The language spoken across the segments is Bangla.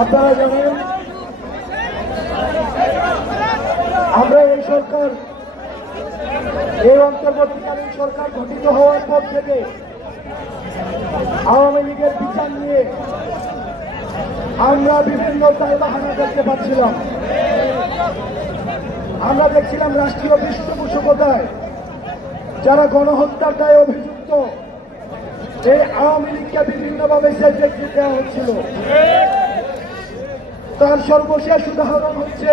আপনারা জানেন আমরা এই সরকার এই অন্তর্বর্তীকালীন সরকার গঠিত হওয়ার পর থেকে আওয়ামী লীগের বিচার নিয়ে আমরা বিভিন্ন টালবাহানা দেখতে পাচ্ছিলাম। আমরা দেখছিলাম রাষ্ট্রীয় পৃষ্ঠপোষকতায় যারা গণহত্যার দায়ে অভিযুক্ত এই আওয়ামী লীগকে বিভিন্নভাবে সেজেক্ট দেওয়া হচ্ছিল। তার সর্বশেষ উদাহরণ হচ্ছে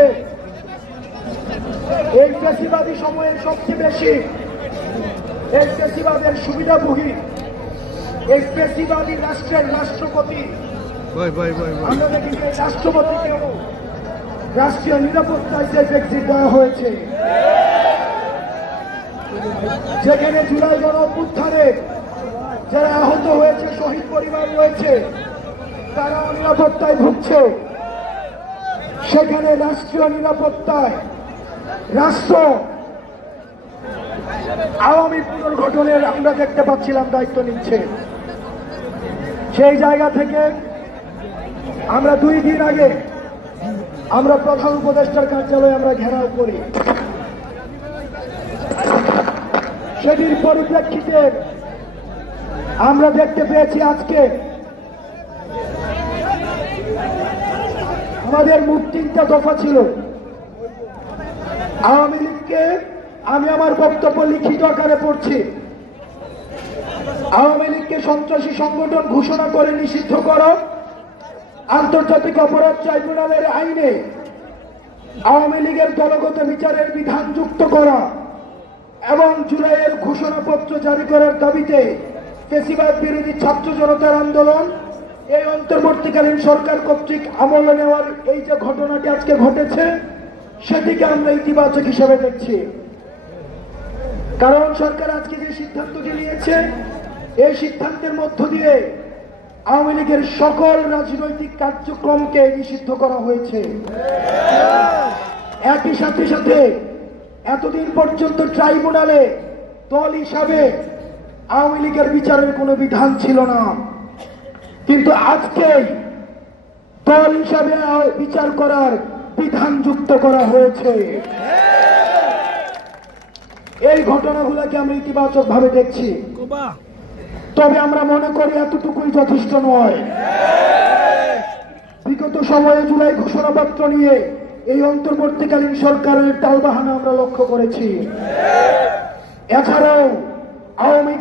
এই ফ্যাসিবাদী সময়ের সবচেয়ে বেশি এই ফ্যাসিবাদের সুবিধাভোগী এই ফ্যাসিবাদী রাষ্ট্রের রাষ্ট্রপতি আমরা দেখি এই রাষ্ট্রপতিকেও রাষ্ট্রীয় নিরাপত্তায় সেজেক্ট দেওয়া হয়েছে। যেখানে জুলাই গণ অভ্যুত্থানে যারা আহত হয়েছে, শহীদ পরিবার রয়েছে, তারা নিরাপত্তায় ভুগছে। সেখানে রাষ্ট্রীয় নিরাপত্তায় রাষ্ট্র আওয়ামী পুনর্গঠনের আমরা দেখতে পাচ্ছিলাম দায়িত্ব নিচ্ছে। সেই জায়গা থেকে আমরা 2 দিন আগে আমরা প্রধান উপদেষ্টার কার্যালয়ে আমরা ঘেরাও করি। সেটির পরিপ্রেক্ষিতে আমরা দেখতে পেয়েছি আজকে আমাদের মোট 3টা দফা ছিল। আওয়ামী লীগকে আমি আমার বক্তব্য লিখিত আকারে পড়ছি। আওয়ামী লীগকে সন্ত্রাসী সংগঠন ঘোষণা করে নিষিদ্ধ করা, আন্তর্জাতিক অপরাধ ট্রাইব্যুনালের আইনে আওয়ামী লীগের দলগত বিচারের বিধান যুক্ত করা এবং জুলাইয়ের ঘোষণাপত্র জারি করার দাবিতে ফ্যাসিবাদ বিরোধী ছাত্র জনতার আন্দোলন এই অন্তর্বর্তীকালীন সরকার কর্তৃক আমলে নেওয়ার এই যে ঘটনাটি আজকে ঘটেছে সেটিকে আমরা ইতিবাচক হিসেবে দেখছি। কারণ সরকার আজকে যে সিদ্ধান্তটি নিয়েছে এই সিদ্ধান্তের মধ্য দিয়ে আওয়ামী লীগের সকল রাজনৈতিক কার্যক্রমকে নিষিদ্ধ করা হয়েছে। একই সাথে সাথে এতদিন পর্যন্ত ট্রাইব্যুনালে দল হিসাবে আওয়ামী লীগের বিচারের কোনো বিধান ছিল না, কিন্তু আজকে দল হিসাবে বিচার করার বিধান যুক্ত করা হয়েছে। এই ঘটনাগুলোকে আমরা ইতিবাচক ভাবে দেখছি, তবে আমরা মনে করি এতটুকুই যথেষ্ট নয়। বিগত সময়ে জুলাই ঘোষণাপত্র নিয়ে এই অন্তর্বর্তীকালীন সরকারের টালবাহানা আমরা লক্ষ্য করেছি। এছাড়াও আওয়ামী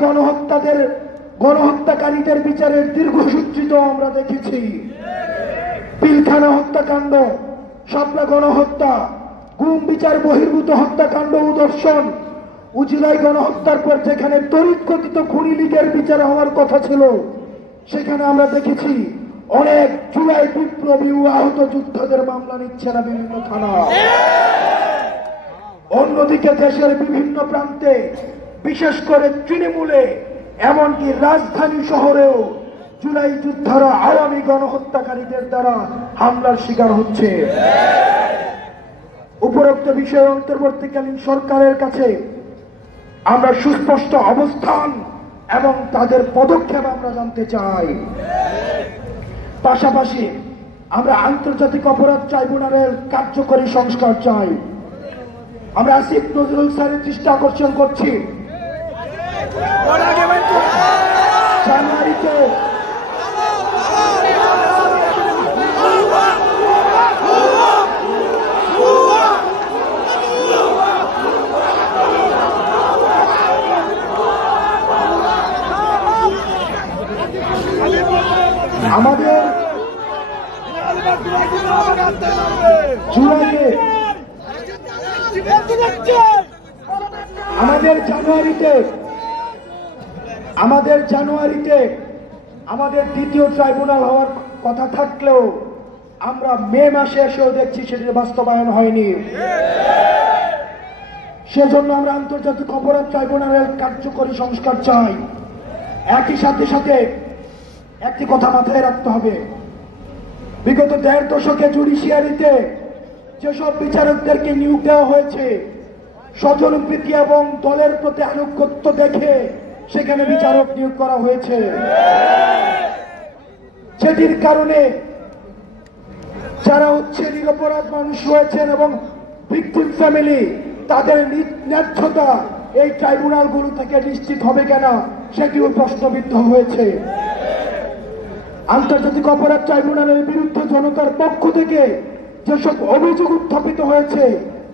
গণহত্যাকারীদের বিচারের দীর্ঘসূত্রিত আমরা দেখেছি। পিলখানা হত্যাকাণ্ড, শাপলা গণহত্যা, গুম বিচার বহির্ভূত হত্যাকাণ্ড ও দর্শন, জুলাই গণহত্যার পর যেখানে তড়িৎ কথিত খুনি লীগের বিচার হওয়ার কথা ছিল সেখানে আমরা দেখেছি অনেক জুলাই বিপ্লবী ও আহত যোদ্ধাদের মামলা নিচ্ছে না বিভিন্ন থানা। অন্যদিকে দেশের বিভিন্ন প্রান্তে বিশেষ করে তৃণমূলে এমনকি রাজধানী শহরেও জুলাই যোদ্ধারা আওয়ামী গণহত্যাকারীদের দ্বারা হামলার শিকার হচ্ছে। উপরোক্ত বিষয়ে অন্তর্বর্তীকালীন সরকারের কাছে আমরা সুস্পষ্ট অবস্থান এবং তাদের পদক্ষেপ আমরা জানতে চাই। পাশাপাশি আমরা আন্তর্জাতিক অপরাধ ট্রাইব্যুনালের কার্যকরী সংস্কার চাই। আমরা আসিফ নজরুল স্যারের দৃষ্টি আকর্ষণ করছি, জানুয়ারিতে আমাদের জুলাইয়ে জানুয়ারিতে আমাদের দ্বিতীয় ট্রাইব্যুনাল হওয়ার কথা থাকলেও আমরা মে মাসে এসেও দেখছি সেটি বাস্তবায়ন হয়নি। সেজন্য আমরা আন্তর্জাতিক অপরাধ ট্রাইব্যুনালের কার্যকরী সংস্কার চাই। একই সাথে সাথে একটি কথা মাথায় রাখতে হবে, বিগত 1.5 দশকে জুডিশিয়ারিতে যেসব বিচারকদেরকে নিয়োগ দেওয়া হয়েছে স্বজনপ্রীতি এবং দলের প্রতি আনুগত্য দেখে সেখানে বিচারক নিয়োগ করা হয়েছে, যেটির কারণে যারা হচ্ছে নিরপরাধ মানুষ রয়েছেন এবং ভিকটিম ফ্যামিলি, তাদের ন্যায্যতা এই ট্রাইব্যুনালগুলো থেকে নিশ্চিত হবে কিনা সেটিও প্রশ্নবিদ্ধ হয়েছে। আন্তর্জাতিক অপরাধ ট্রাইব্যুনালের বিরুদ্ধে জনতার পক্ষ থেকে যেসব অভিযোগ উত্থাপিত হয়েছে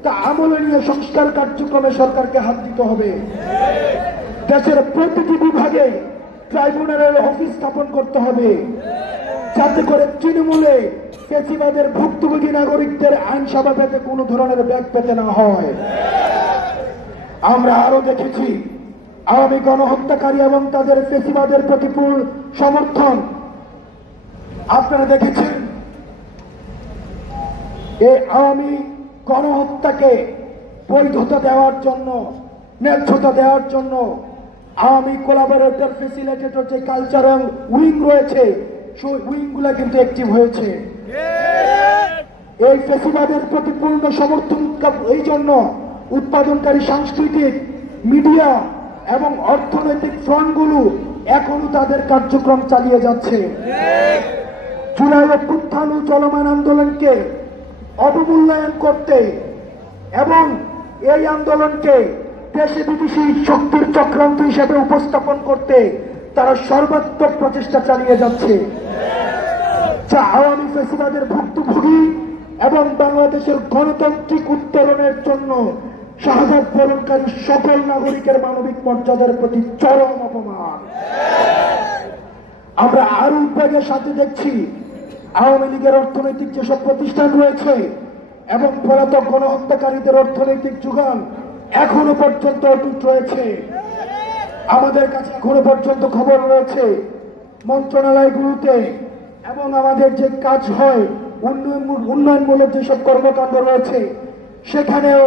তা আমলে নিয়ে সংস্কার কার্যক্রমে সরকারকে হাত দিতে হবে। দেশের প্রতিটি বিভাগে ট্রাইব্যুনালের অফিস স্থাপন করতে হবে, যাতে করে তৃণমূলে ফ্যাসিবাদের ভুক্তভোগী নাগরিকদের আইনসভা পেতে কোনো ধরনের ব্যাগ পেতে না হয়। আমরা আরো দেখেছি আওয়ামী গণহত্যাকারী এবং তাদের ফ্যাসিবাদের প্রতি পূর্ণ সমর্থন। আপনারা দেখেছেন এই আওয়ামী গণহত্যাকে বৈধতা দেওয়ার জন্য, ন্যায্যতা দেওয়ার জন্য আওয়ামী কোলাবোরেটর ফ্যাসিলিটেটর যে কালচারাল উইং রয়েছে সেই উইংগুলা কিন্তু অ্যাক্টিভ হয়েছে। এই ফ্যাসিবাদের প্রতি পূর্ণ সমর্থন এই জন্য উৎপাদনকারী সাংস্কৃতিক, মিডিয়া এবং অর্থনৈতিক ফ্রন্টগুলো এখনো তাদের কার্যক্রম চালিয়ে যাচ্ছে। জুলাই অভ্যুত্থান ও চলমান আন্দোলনকে অবমূল্যায়ন করতে এবং এই আন্দোলনকে দেশে বিদেশি শক্তির চক্রান্ত হিসেবে উপস্থাপন করতে তারা সর্বাত্মক প্রচেষ্টা চালিয়ে যাচ্ছে, যা আওয়ামী ফ্যাসিবাদের ভুক্তভোগী এবং বাংলাদেশের গণতান্ত্রিক উত্তরণের জন্য শাহাদাত বরণকারী সকল নাগরিকের মানবিক মর্যাদার প্রতি চরম অপমান। আমরা আরো উদ্বেগের সাথে দেখছি আওয়ামী লীগের অর্থনৈতিক যেসব প্রতিষ্ঠান রয়েছে এবং পলাতক গণহত্যাকারীদের অর্থনৈতিক যোগান এখনো পর্যন্ত অটুট রয়েছে। আমাদের কাছে এখনো পর্যন্ত খবর রয়েছে মন্ত্রণালয়গুলোতে এবং আমাদের যে কাজ হয় উন্নয়নমূলক যেসব কর্মকাণ্ড রয়েছে সেখানেও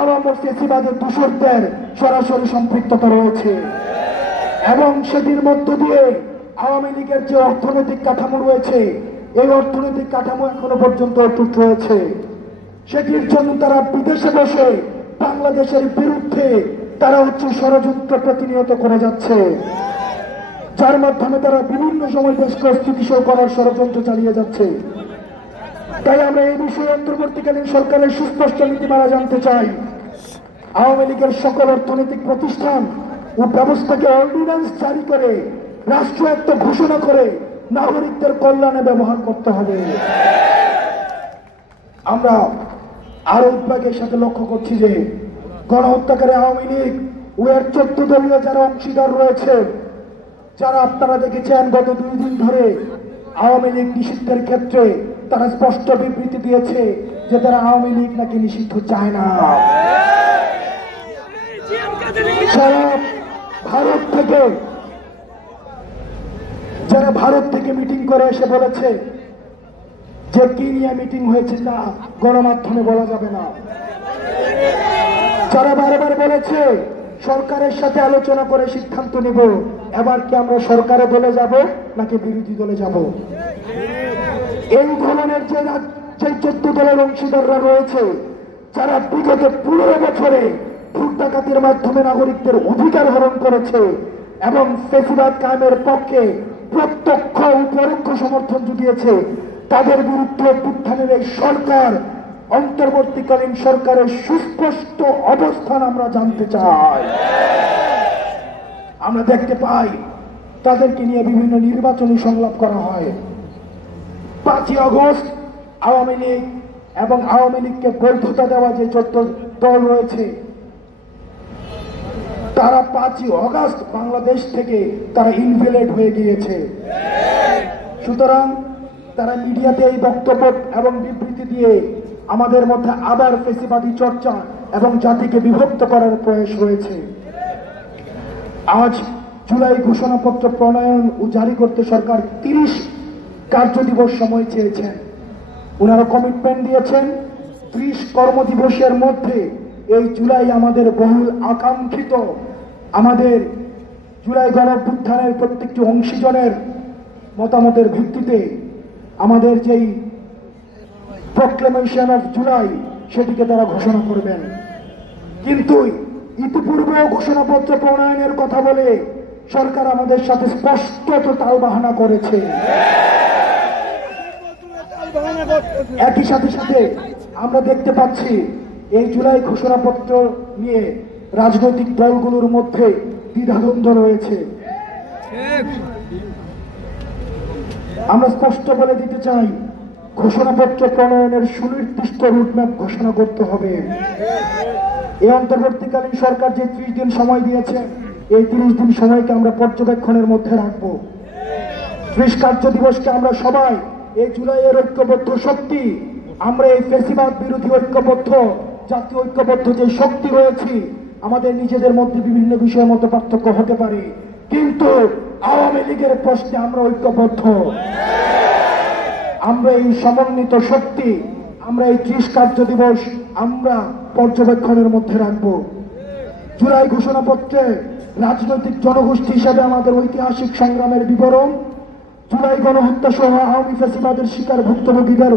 আওয়ামী ফ্যাসিবাদের দূষকদের সরাসরি সম্পৃক্ততা রয়েছে এবং সেটির মধ্য দিয়ে আওয়ামী লীগের যে অর্থনৈতিক কাঠামো রয়েছে এই অর্থনৈতিক কাঠামো এখনো পর্যন্ত অটুট রয়েছে। সেটির জন্য তারা বিদেশে বসে বাংলাদেশের বিরুদ্ধে তারা হচ্ছে ষড়যন্ত্র প্রতিনিয়ত করে যাচ্ছে, যার মাধ্যমে তারা বিভিন্ন সময় দেশকে অস্থিতিশীল করার ষড়যন্ত্র চালিয়ে যাচ্ছে। তাই আমরা এই বিষয়ে অন্তর্বর্তীকালীন সরকারের সুস্পষ্ট নীতিমালা জানতে চাই। আওয়ামী লীগের সকল অর্থনৈতিক প্রতিষ্ঠান ও ব্যবস্থাকে অর্ডিন্যান্স জারি করে রাষ্ট্রায়ত্ত ঘোষণা করে নাগরিকদের কল্যাণে ব্যবহার করতে হবে। আমরা আরো উদ্বেগের সাথে লক্ষ্য করছি যে গণহত্যাকারী আওয়ামী লীগ ও এর 14 দলীয় যারা অংশীদার রয়েছে, যারা আপনারা দেখেছেন গত 2 দিন ধরে আওয়ামী লীগ নিষিদ্ধের ক্ষেত্রে তারা স্পষ্ট বিবৃতি দিয়েছে যে তারা আওয়ামী লীগ নাকি নিষিদ্ধ চায় না। যারা ভারত থেকে মিটিং করে এসে বলেছে যে কি নিয়ে মিটিং হয়েছে তা গণমাধ্যমে বলা যাবে না। যারা বারবার বলেছে সরকারের সাথে আলোচনা করে সিদ্ধান্ত নিব, এবার কি আমরা সরকারে দলে যাব নাকি বিরোধী দলে যাব? এই ধরনের যে 14 দলের অংশীদাররা রয়েছে যারা বিগত 15 বছরে ভোট ডাকাতির মাধ্যমে নাগরিকদের অধিকার হরণ করেছে এবং ফ্যাসিবাদ কায়েমের পক্ষে প্রত্যক্ষ ও পরোক্ষ সমর্থন জুগিয়েছে, তাদের বিরুদ্ধে অভ্যুত্থানের এই সরকার, অন্তর্বর্তীকালীন সরকারের সুস্পষ্ট অবস্থান আমরা জানতে চাই। আমরা দেখতে পাই তাদেরকে নিয়ে বিভিন্ন নির্বাচনী সংলাপ করা হয়। 5ই আগস্ট আওয়ামী লীগ এবং আওয়ামী লীগকে বৈধতা দেওয়া যে 14 দল রয়েছে তারা 5ই আগস্ট বাংলাদেশ থেকে তারা ইনভ্যালিড হয়ে গিয়েছে। সুতরাং তারা মিডিয়াতে এই বক্তব্য এবং বিবৃতি দিয়ে আমাদের মধ্যে আবার ফ্যাসিবাদী চর্চা এবং জাতিকে বিভক্ত করার প্রয়াস রয়েছে। আজ জুলাই ঘোষণাপত্র প্রণয়ন ও জারি করতে সরকার 30 কার্যদিবস সময় চেয়েছেন। ওনারা কমিটমেন্ট দিয়েছেন 30 কর্মদিবসের মধ্যে এই জুলাই আমাদের বহুল আকাঙ্ক্ষিত, আমাদের জুলাই গণঅভ্যুত্থানের প্রত্যেকটি অংশীজনের মতামতের ভিত্তিতে আমাদের যেই প্রক্লেমেশন অফ জুলাই সেটিকে তারা ঘোষণা করবেন। কিন্তু ইতিপূর্বেও ঘোষণাপত্র প্রণয়নের কথা বলে সরকার আমাদের সাথে স্পষ্ট তালবাহানা করেছে। একই সাথে সাথে আমরা দেখতে পাচ্ছি এই জুলাই ঘোষণাপত্র নিয়ে রাজনৈতিক দলগুলোর মধ্যে দ্বিধাদ্বন্দ্ব রয়েছে। আমরা স্পষ্ট বলে দিতে চাই, ঘোষণাপত্র প্রণয়নের সুনির্দিষ্ট রুটম্যাপ ঘোষণা করতে হবে। এই অন্তর্বর্তীকালীন সরকার যে 30 দিন সময় দিয়েছে, এই 30 দিন সময়কে আমরা পর্যবেক্ষণের মধ্যে রাখবো। 30 কার্য দিবসকে আমরা সবাই এই জুলাইয়ের ঐক্যবদ্ধ শক্তি, আমরা এই ফ্যাসিবাদ বিরোধী ঐক্যবদ্ধ জাতীয় ঐক্যবদ্ধ যে শক্তি রয়েছে, আমাদের নিজেদের মধ্যে বিভিন্ন বিষয়ের মতো পার্থক্য হতে পারে, কিন্তু আওয়ামী লীগের প্রশ্নে আমরা ঐক্যবদ্ধ। আমরা এই সমন্বিত শক্তি, আমরা এই 30 কার্য দিবস আমরা পর্যবেক্ষণের মধ্যে রাখব। জুলাই ঘোষণাপত্রে রাজনৈতিক জনগোষ্ঠী হিসাবে আমাদের ঐতিহাসিক সংগ্রামের বিবরণ, জুলাই গণহত্যা সহ আওয়ামী ফ্যাসিবাদের শিকার ভুক্তভোগীদের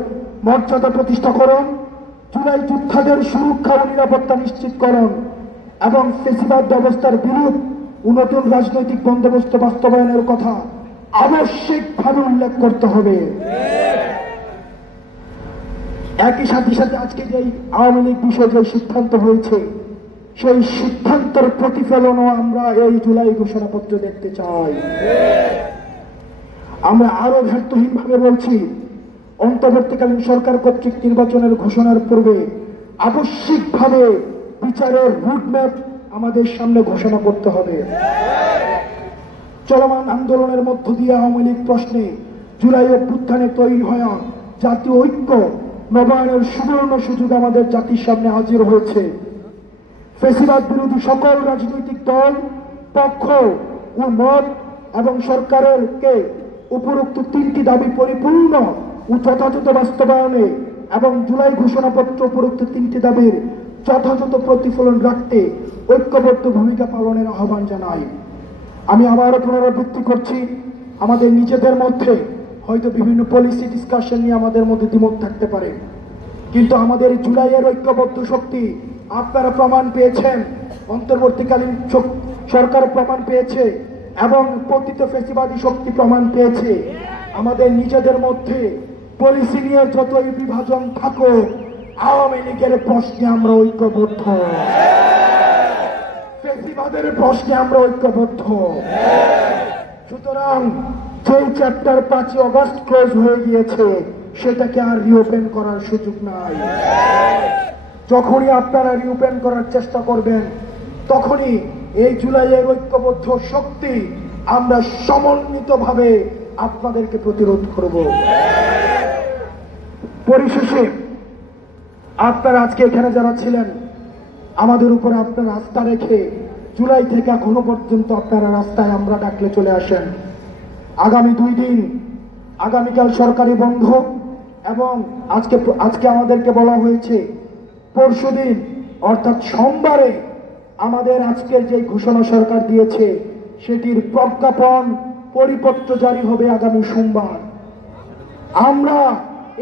মর্যাদা প্রতিষ্ঠাকরণ, জুলাই যোদ্ধাদের সুরক্ষা ও নিরাপত্তা নিশ্চিতকরণ এবং ফ্যাসিবাদ ব্যবস্থার বিরোধ ও নতুন রাজনৈতিক বন্দোবস্ত বাস্তবায়নের কথা আবশ্যিকভাবে উল্লেখ করতে হবে। একই সাথে সাথে আজকে যে আওয়ামী লীগ বিষয়ে যে সিদ্ধান্ত হয়েছে, সেই সিদ্ধান্তের প্রতিফলনও আমরা এই জুলাই ঘোষণাপত্র দেখতে চাই। আমরা আরো ভের্তহীন ভাবে বলছি, অন্তর্বর্তীকালীন সরকার কর্তৃক নির্বাচনের ঘোষণার পূর্বে আবশ্যিকভাবে বিচারের রুটম্যাপ আমাদের সামনে ঘোষণা করতে হবে। চলমান আন্দোলনের মধ্য দিয়ে আওয়ামী লীগ প্রশ্নে জুলাই অভ্যুত্থানে তৈরি হয় জাতীয় ঐক্য নবায়নের সুবর্ণ সুযোগ আমাদের জাতির সামনে হাজির হয়েছে। ফ্যাসিবাদ বিরোধী সকল রাজনৈতিক দল, পক্ষ ও মত এবং সরকারের কে উপরোক্ত 3টি দাবি পরিপূর্ণ ও যথাযথ বাস্তবায়নে এবং জুলাই ঘোষণাপত্র উপরোক্ত 3টি দাবির যথাযথ প্রতিফলন রাখতে ঐক্যবদ্ধ ভূমিকা পালনের আহ্বান জানাই। আমি আবারও পুনরাবৃত্তি করছি, আমাদের নিজেদের মধ্যে হয়তো বিভিন্ন পলিসি ডিসকাশন নিয়ে আমাদের মধ্যে দ্বিমত থাকতে পারে, কিন্তু আমাদের জুলাইয়ের ঐক্যবদ্ধ শক্তি আপনারা প্রমাণ পেয়েছেন, অন্তর্বর্তীকালীন সরকার প্রমাণ পেয়েছে এবং পতিত ফ্যাসিবাদী শক্তি প্রমাণ পেয়েছে। আমাদের নিজেদের মধ্যে পলিসি নিয়ে যতই বিভাজন থাকুক, আওয়ামী লীগের প্রশ্নে আমরা ঐক্যবদ্ধ, ফ্যাসিবাদের প্রশ্নে আমরা ঐক্যবদ্ধ। সুতরাং যেই চ্যাপ্টার 5 অগস্ট ক্লোজ হয়ে গিয়েছে, সেটাকে আর রিওপেন করার সুযোগ নাই। যখনই আপনারা রিওপেন করার চেষ্টা করবেন, তখনই এই জুলাইয়ের ঐক্যবদ্ধ শক্তি আমরা সমন্বিতভাবে আপনাদেরকে প্রতিরোধ করব। পরিশেষে আপনারা আজকে এখানে যারা ছিলেন, আমাদের উপরে আপনারা আস্থা রেখে জুলাই থেকে এখনো পর্যন্ত আপনারা রাস্তায় আমরা ডাকলে চলে আসেন। আগামী 2 দিন, আগামীকাল সরকারি বন্ধ এবং আজকে আমাদেরকে বলা হয়েছে পরশুদিন অর্থাৎ সোমবারে আমাদের আজকের যে ঘোষণা সরকার দিয়েছে, সেটির প্রজ্ঞাপন পরিপত্র জারি হবে আগামী সোমবার। আমরা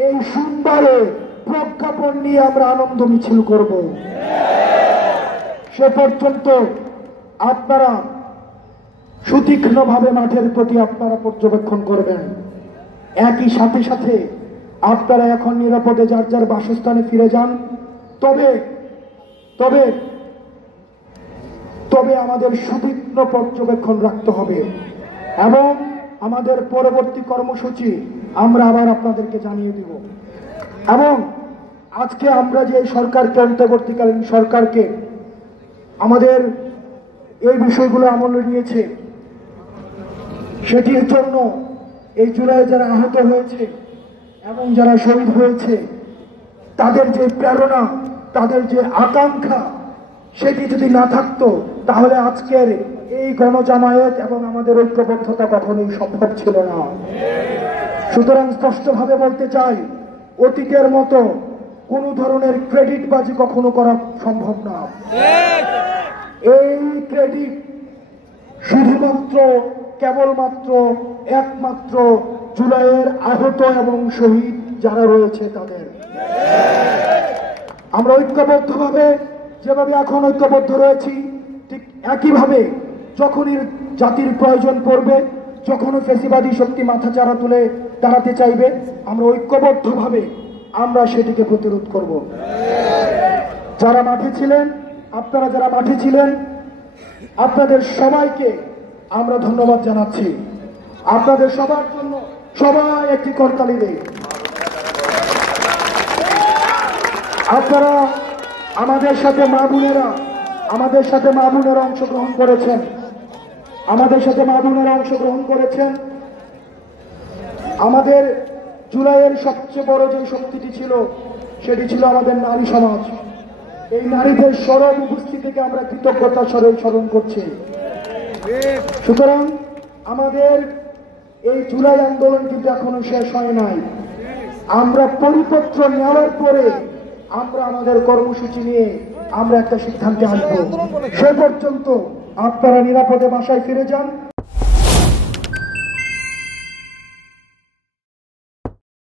এই সোমবারে প্রজ্ঞাপন নিয়ে আমরা আনন্দ মিছিল করব। সে পর্যন্ত আপনারা সুতীক্ষ্ণভাবে মাঠের প্রতি আপনারা পর্যবেক্ষণ করবেন। একই সাথে সাথে আপনারা এখন নিরাপদে যার যার বাসস্থানে ফিরে যান। তবে তবে তবে আমাদের সুতীক্ষ্ণ পর্যবেক্ষণ রাখতে হবে এবং আমাদের পরবর্তী কর্মসূচি আমরা আবার আপনাদেরকে জানিয়ে দিব। এবং আজকে আমরা যে সরকারকে, অন্তর্বর্তীকালীন সরকারকে আমাদের এই বিষয়গুলো আমলে নিয়েছে, সেটির জন্য এই জুলাই যারা আহত হয়েছে এবং যারা শহীদ হয়েছে, তাদের যে প্রেরণা, তাদের যে আকাঙ্ক্ষা, সেটি যদি না থাকতো তাহলে আজকের এই গণজামায়াত এবং আমাদের ঐক্যবদ্ধতা কখনোই সম্ভব ছিল না। সুতরাং স্পষ্টভাবে বলতে চাই, অতীতের মতো কোন ধরনের ক্রেডিটবাজি কখনো করা সম্ভব না। এই ক্রেডিট শুধুমাত্র কেবলমাত্র একমাত্র জুলাইয়ের আহত এবং শহীদ যারা রয়েছে তাদের। আমরা ঐক্যবদ্ধভাবে যেভাবে এখন ঐক্যবদ্ধ রয়েছি, ঠিক একইভাবে যখনই জাতির প্রয়োজন পড়বে, যখন ফ্যাসিবাদী শক্তি মাথাচাড়া তুলে দাঁড়াতে চাইবে, আমরা ঐক্যবদ্ধভাবে আমরা সেটিকে প্রতিরোধ করব। যারা মাঠে ছিলেন, আপনারা যারা মাঠে ছিলেন, আপনাদের সবাইকে আমরা ধন্যবাদ জানাচ্ছি। আপনাদের সবার জন্য সবাই একটি করতালি দেয়। আপনারা আমাদের সাথে মা বোনেরা অংশগ্রহণ করেছেন, আমাদের জুলাইয়ের সবচেয়ে বড় যে শক্তিটি ছিল সেটি ছিল আমাদের নারী সমাজ। এই নারীদের সরব উপস্থিতিকে আমরা কৃতজ্ঞতার স্মরণ করছি। সুতরাং আমাদের এই জুলাই আন্দোলন কিন্তু এখনো শেষ হয় নাই। আমরা পরিপত্র নেওয়ার পরে আমরা আমাদের কর্মসূচি নিয়ে আমরা একটা সিদ্ধান্তে আসবো। সে পর্যন্ত আপনারা নিরাপদে বাসায় ফিরে যান।